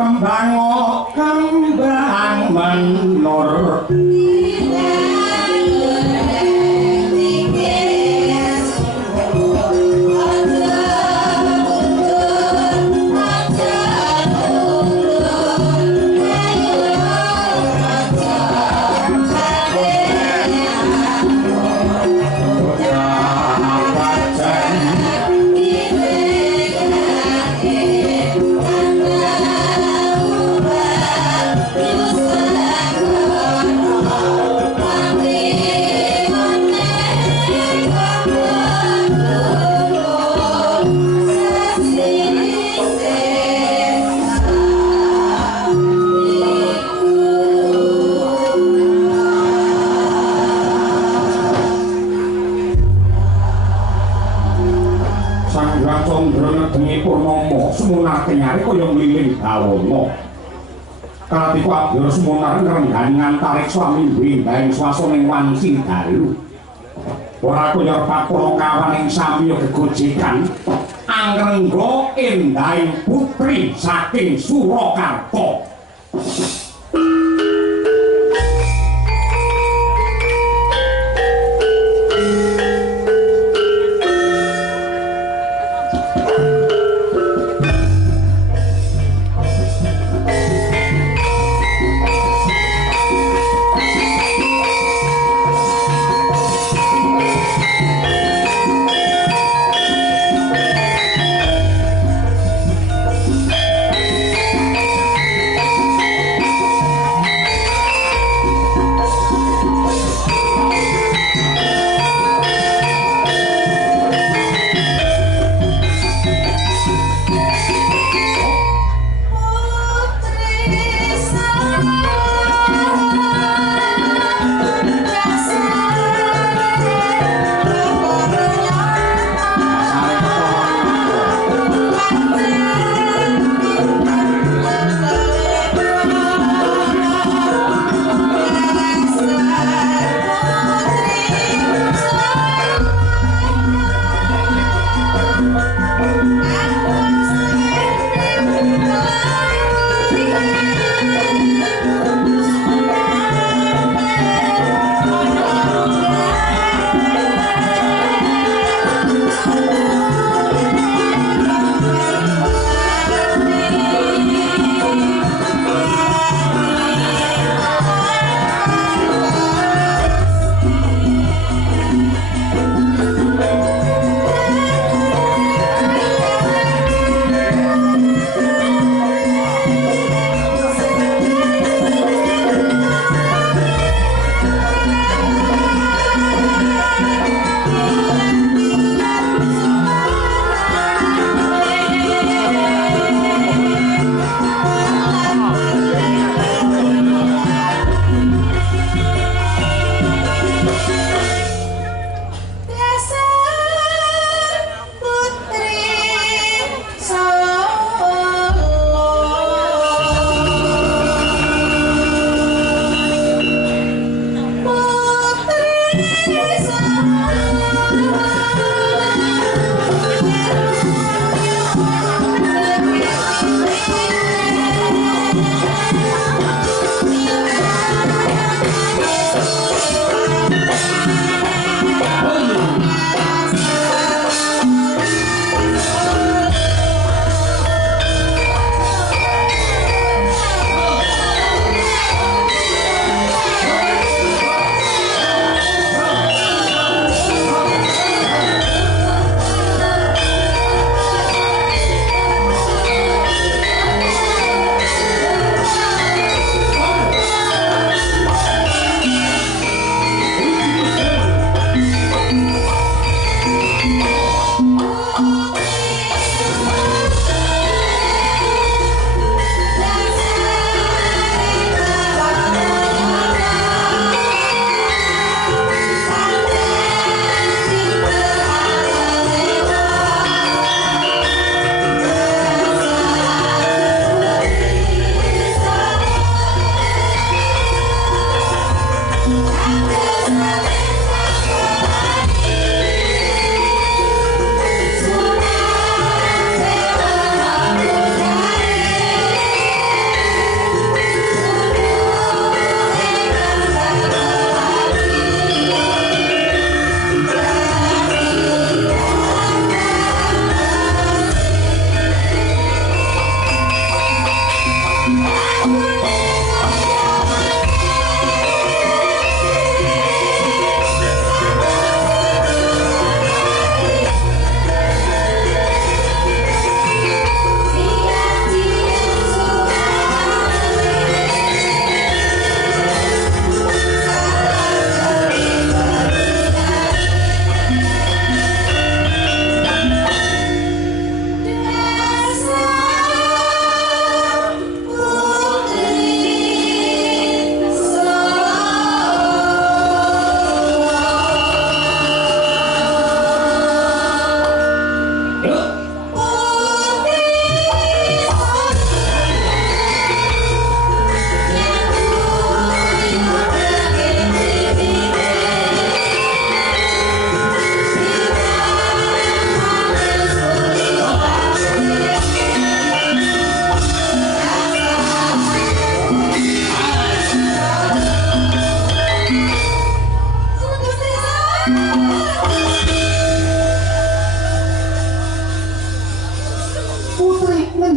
kembang menur semunar kenyari kaya ngliling bawana kalatiku abdi semunar ngrenggani ngantarik swami windhaing swasaning wanci dalu ora kaya papura kawan ing sami gegojekan angrengga endahing putri saking Surakarta.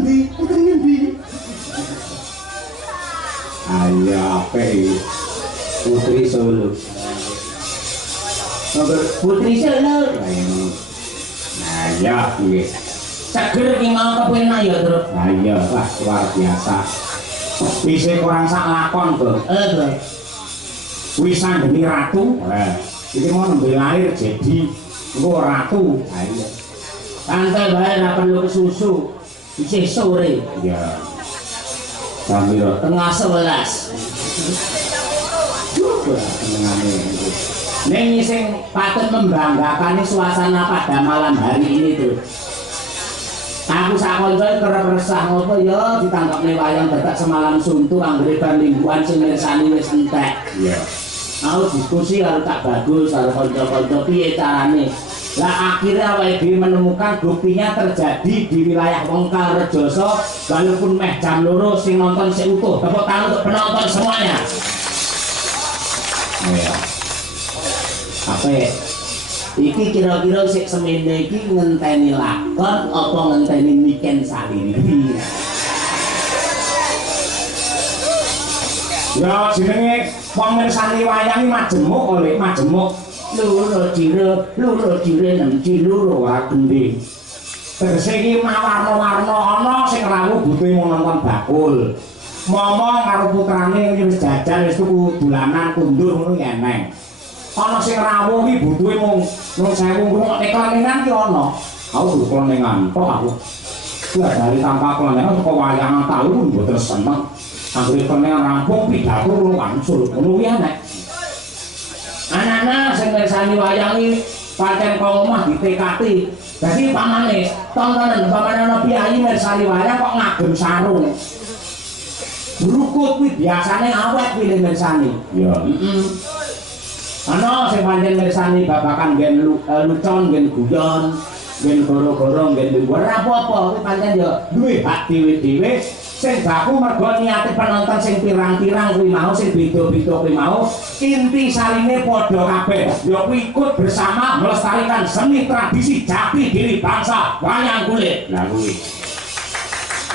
Endi? Putri endi? Ayo apik Putri Solo. Putri Solo. Nah, ya piye? Seger ki mau kepenak ya, Tru. Nah iya, wah luar biasa. Bisa kurang sak lakon, Bro. Bro. Kuwi sanggeni ratu. Iki mau nembe lahir jadi engko ratu. Ha iya. Santai bae ora perlu kesusu. Isih sore. Iya. Sambil Tengah 11. Ning sing patut membanggakan suasana pada malam hari ini tuh. Aku sak kanca kerep resah ngopo ya ditangkapne wayang dadak semalam suntu anggere ban mingguan sing mirsani wis entek. Iya. Aku diskusi karo tak bagus karo kanca-kanca piye carane. Lah akhirnya awake dhewe menemukan buktinya terjadi di wilayah Wongkal Rejoso walaupun meh jam 2 sing nonton sing utuh. Tepuk tangan untuk penonton semuanya. Iya. Apa ya? Iki kira-kira sik semene iki ngenteni lakon apa ngenteni miken saliri. Ya jenenge wong mirsani wayang iki majemuk oleh majemuk. Loro jire nang ciluro Gending. Tegese iki mawarna-warna ana sing rawuh butuhe nonton bakul. Momong karo putrane wis jajal wis tuku dolanan kundur ngono ya eneng. Ana sing rawuh iki butuhe mung 1000 ngrungokne kleningan ki ana. Aku kleningan tok aku. Lah dari tanpa kleningan kok wayangan taun mboten seneng. Anggere kleningan rampung pidato wangsul ngono kuwi enek. Anak-anak sing mirsani wayang iki pancen kok omah ditekati. Dadi pamane tontonan pamane ana piyayi mirsani wayang kok ngagem sarung. Brukut kuwi biasane awet kuwi mirsani. Ya. Ana sing pancen mirsani babakan nggen lucon, nggen guyon, nggen goro-goro, nggen ora apa-apa kuwi pancen ya duwe hak dhewe-dhewe sing baku mergo niate penonton sing pirang-pirang kuwi mau sing beda-beda kuwi mau inti saline padha kabeh ya kuwi ikut bersama melestarikan seni tradisi jati diri bangsa wayang kulit. Lah kuwi.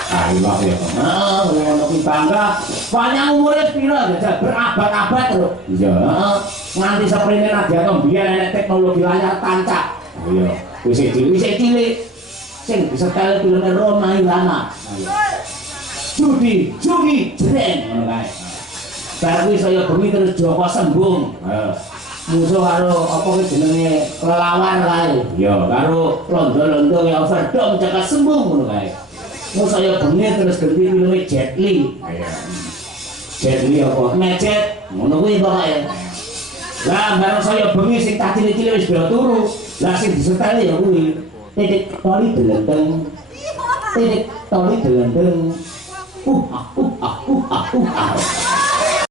Allah ya. Heeh, ngono kuwi bangga. Wayang umure pira ya berabad-abad terus. Iya. Nganti seprene Nadiato biyen enek teknologi layar tancap. Iya. Wis cilik sing disetel filme Roma Irama. Judi jreng ngono kae. Bar kuwi saya bengi terus Joko Sembung. Musuh karo apa kuwi jenenge kelelawar kae. Iya, karo londo-londo ya overdom Jaka Sembung ngono kae. Musuh saya bengi terus ganti filme Jet Li. Iya. Jet Li apa? Mecet ngono kuwi pokoke. Lah bareng saya bengi sing tak cilik-cilik wis do turu. Lah sing disetel ya kuwi titik toli delendeng. Titik toli delendeng.